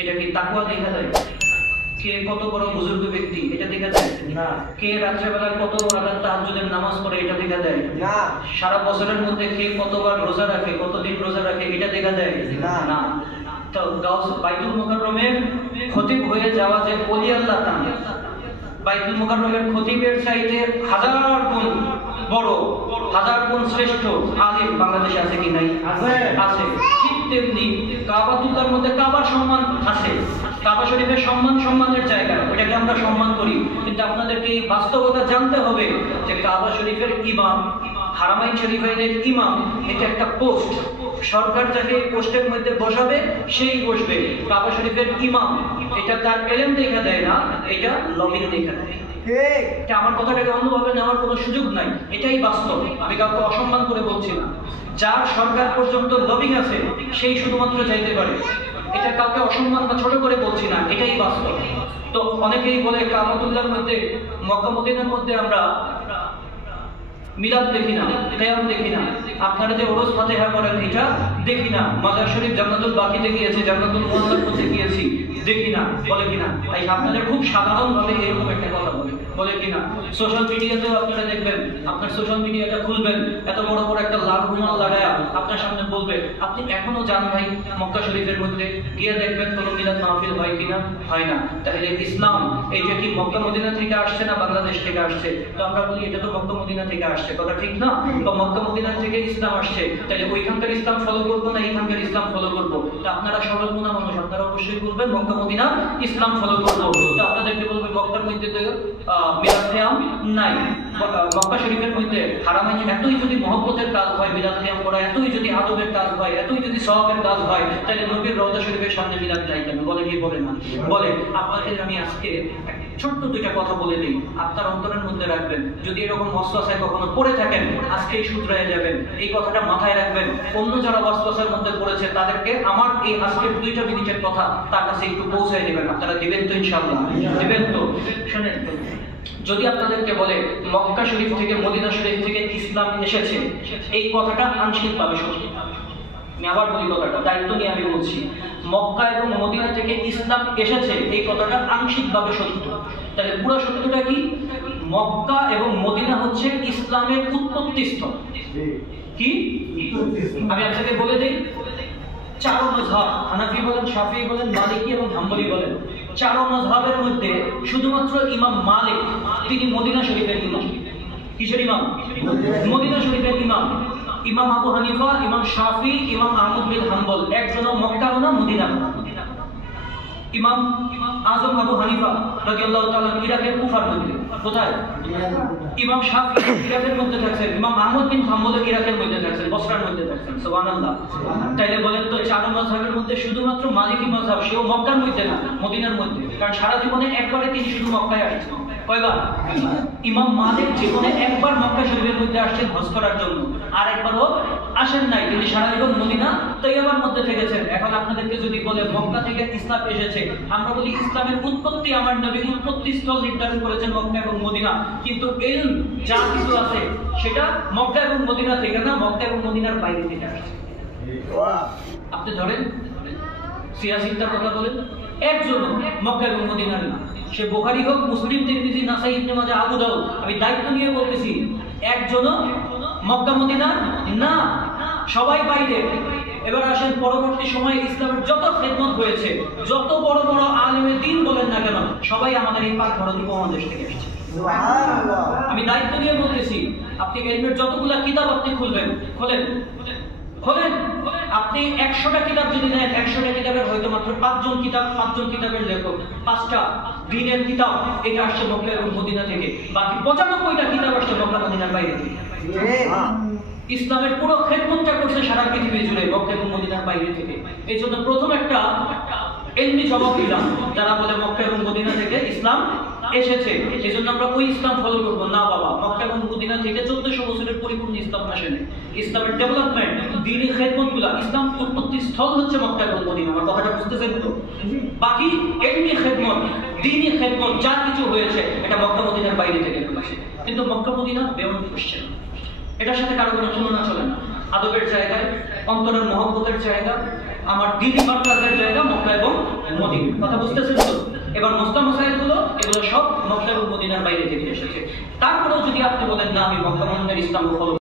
এটা কি তাকওয়া দেখা যায়? কে কত বড় বুজুর্গ ব্যক্তি এটা দেখা যায় না। কে রাত্রেবেলা কত রাকাত তাহাজ্জুদের নামাজ পড়ে এটা দেখা যায় না। সারা বছরের মধ্যে কে কতবার রোজা রাখে, কতদিন রোজা রাখে এটা দেখা যায় না। তো গাউস বাইতুল মুকাররমের খতিব হয়ে যাওয়া যে ওলি আল্লাহ তাআলা, বাইতুল মুকাররমের খতিবের চাইতে হাজার গুণ বড়, হাজার গুণ শ্রেষ্ঠ আলেম বাংলাদেশে আছে কি নাই? আছে। ঠিক তেমনি কাবাতুল্লাহর মধ্যে কাবার সম্মান আছে, কাবা শরীফের সম্মানের জায়গা, ওটাকে আমরা সম্মান করি। কিন্তু আপনাদেরকে এই বাস্তবতা জানতে হবে যে কাবা শরীফের ইমাম, হারামাইন শরীফের ইমাম, এটা একটা পোস্ট। সরকার যাকে পোস্টের মধ্যে বসাবে সেই বসবে। কাবা শরীফের ইমাম এটা তার এলেম দেখা দেয় না, এটা লবিং দেখা দেয়। এটা আমার কথাটাকে অন্যভাবে নেওয়ার কোনো সুযোগ নাই, এটাই বাস্তব। আমি কাউকে অসম্মান করে বলছি না। যার সরকার পর্যন্ত লবিং আছে সেই শুধুমাত্র চাইতে পারে, এটা কাউকে অসম্মান বা ছোট করে বলছি না, এটাই বাস্তব। তো অনেকেই বলে কাবাতুল্লাহর মধ্যে, মক্কা মদিনার মধ্যে আমরা মিলাদ দেখি না, কিয়াম দেখি না, আপনারা যে ওরস ফাতিহা করেন এটা দেখি না, মাজার শরীফ জান্নাতুল বাকিতে গিয়েছি, জান্নাতুল মুআল্লার মধ্যে গিয়েছি দেখি না, বলে কিনা? তাই আপনাদের খুব সাধারণভাবে এরকম একটা কথা বলে কিনা? সোশ্যাল মিডিয়াতেও আপনারা দেখবেন, আপনার সোশ্যাল মিডিয়াটা খুলবেন, এত বড় বড় একটা লাল রুমাল লাগায়া আপনার সামনে বলবে আপনি এখনো যান ভাই মক্কা শরীফের মধ্যে গিয়ে দেখবেন কোনো মিলাদ মাহফিল হয় কিনা? হয় না। তাহলে ইসলাম এইটা কি মক্কা মদিনা থেকে আসছে না বাংলাদেশ থেকে আসছে? তো আমরা বলি এটা তো মক্কা মদিনা থেকে আসছে, কথা ঠিক না? তো মক্কা মদিনা থেকে ইসলাম আসছে, তাহলে ওইখানকার ইসলাম ফলো করবো না এইখানকার ইসলাম ফলো করবো? তো আপনারা সরল মনা মানুষ, আপনারা অবশ্যই বলবেন মক্কা মদিনা ইসলাম ফলো করবো। তো আপনাদেরকে বলবে মক্কার মধ্যে তো মিলাদ কিয়াম নাই, মক্কা শরীফের মধ্যে হারামাইন এতই যদি মহব্বতের কাজ হয়, মিলাদ কিয়াম করা এতই যদি আদবের কাজ হয়, এতই যদি সওয়াবের কাজ হয়, তাহলে নবীর রওজা শরীফের সামনে মিলাদ নাই কেন? বলে কি বলে না? বলে। আপনাদের আমি আজকে ছোট্ট দুইটা কথা বলে দিই, আপনার অন্তরের মধ্যে রাখবেন। যদি এরকম ওয়াসওয়াসায় কখনো পড়ে থাকেন আজকেই শুধরে যাবেন, এই কথাটা মাথায় রাখবেন। অন্য যারা ওয়াসওয়াসার মধ্যে পড়েছে তাদেরকে আমার এই আজকের 2 মিনিটের কথা তার কাছে একটু পৌঁছায় দিবেন। আপনারা দিবেন তো ইনশাআল্লাহ? দিবেন তো? শুনেন, যদি আপনাদেরকে বলে মক্কা শরীফ থেকে মদিনা শরীফ থেকে ইসলাম এসেছে, এই কথাটা আংশিকভাবে সত্য। আমি আবার বলি কথাটা, দায়িত্ব নিয়ে আমি বলছি, মক্কা এবং মদিনা থেকে ইসলাম এসেছে এই কথাটা আংশিকভাবে সত্য। তাহলে পুরো সত্যটা কি? মক্কা এবং মদিনা হচ্ছে ইসলামের উৎপত্তি স্থল। কি? আমি আপনাকে বলে দিই, 4 মাযহাব, হানাফি বলেন, শাফিঈ বলেন, মালিকি এবং হাম্বলি বলেন, 4 মাযহাবের মধ্যে শুধুমাত্র ইমাম মালিক তিনি মদিনা শরীফের ইমাম। কিসের ইমাম? মদিনা শরীফের ইমাম। ইমাম আবু হানিফা, ইমাম শাফি, ইমাম আহমদ বিন হাম্বল একজনও মক্কার না মদিনার। ইমাম আজম আবু হানিফা রাদিয়াল্লাহু তাআলা ইরাকের কুফার মধ্যে। কোথায়? ইমাম শাফি ইরাকের মধ্যে থাকছেন, ইমাম আহমদ বিন হাম্বল ইরাকের মধ্যে থাকছেন, বসরার মধ্যে থাকছেন। সুবহানাল্লাহ। তাইলে বলেন তো 4 মাযহাবের মধ্যে শুধুমাত্র মালিকি মাযহাব, সেও মক্কার মধ্যে না মদিনার মধ্যে। কারণ সারা জীবনে একবারে তিনি শুধু মক্কায় আসছেন। কয়বার? ইমাম মালিক জীবনে একবার মক্কা শরীফের মধ্যে আসছেন হজ করার জন্য, আর একবারও আসেন নাই। তিনি সারা জীবন মদিনা তৈয়বার মধ্যে থেকেছেন। এখন আপনাদেরকে যদি বলে মক্কা থেকে ইসলাম এসেছে, আমরা বলি ইসলামের উৎপত্তি আমার নবী উৎপত্তি স্থল নির্ধারণ করেছেন মক্কা এবং মদিনা, কিন্তু ইলম যা কিছু আছে সেটা মক্কা এবং মদিনা থেকে না, মক্কা এবং মদিনার বাইরে থেকে আসছে। আপনি ধরেন সিয়াসিত্তার কথা বলেন, একজন মক্কা এবং মদিনার না, সে বুখারী হোক, মুসলিম, তিরমিজি, নাসাই, ইবনে মাজাহ, আবু দাউদ, আমি দায়িত্ব নিয়ে বলতেছি একজনও মক্কা মদিনা না, সবাই বাইরে। এবার আসেন পরবর্তী সময়ে ইসলামের যত খেদমত হয়েছে, যত বড় বড় আলেমে দ্বীন বলেন না কেন, সবাই আমাদের এই পাক ভারত উপমহাদেশ থেকে এসেছে। আমি দায়িত্ব নিয়ে বলতেছি, আপনি ইলমের যতগুলা কিতাব আপনি খোলেন, আপনি 100টা কিতাব যদি নেন, 100টা কিতাবের হয়তো মাত্র 5জন কিতাবের লেখক, 5টা দ্বীনের কিতাব এটা আসছে মক্কা এবং মদিনা থেকে, বাকি 95টা কিতাব আসছে মক্কা মদিনার বাইরে থেকে। ইসলামের পুরো খেদমতটা করছে সারা পৃথিবী জুড়ে মক্কা এবং মদিনার বাইরে থেকে। এই জন্য প্রথম একটা এলমি জবাব দিলাম যারা বলে মক্কা এবং মদিনা থেকে ইসলাম এসেছে, এই জন্য আমরা ওই ইসলাম ফলো করবো না। বাবা, মক্কা এবং মদিনা থেকে 1400 বছরের পরিপূর্ণ ইসলাম আসেনি। ইসলামের ডেভেলপমেন্ট, দ্বীনি খেদমতগুলা, ইসলাম উৎপত্তি স্থল হচ্ছে মক্কা এবং মদিনা। আমার কথাটা বুঝতেছেন তো? বাকি এলমি খেদমত, দ্বীনি খেদমত যা কিছু হয়েছে এটা মক্কা মদিনার বাইরে থেকে হয়েছে। কিন্তু মক্কা মদিনা বেয়ন কোশ্চেন, এটার সাথে কারো কোনো তুলনা চলে না। আদবের জায়গায়, অন্তরের মহব্বতের জায়গা, আমার দ্বীনি মার্কাজের জায়গা মক্কা এবং মদিনা। সঠিক কথা বুঝতেছেন তো? এবার মসলা মাসাইল গুলো এগুলো সব মক্কা এবং মদিনার বাইরে থেকে এসেছে। তারপরেও যদি আপনি বলেন না আমি মক্কা মদিনার ইসলাম ফলো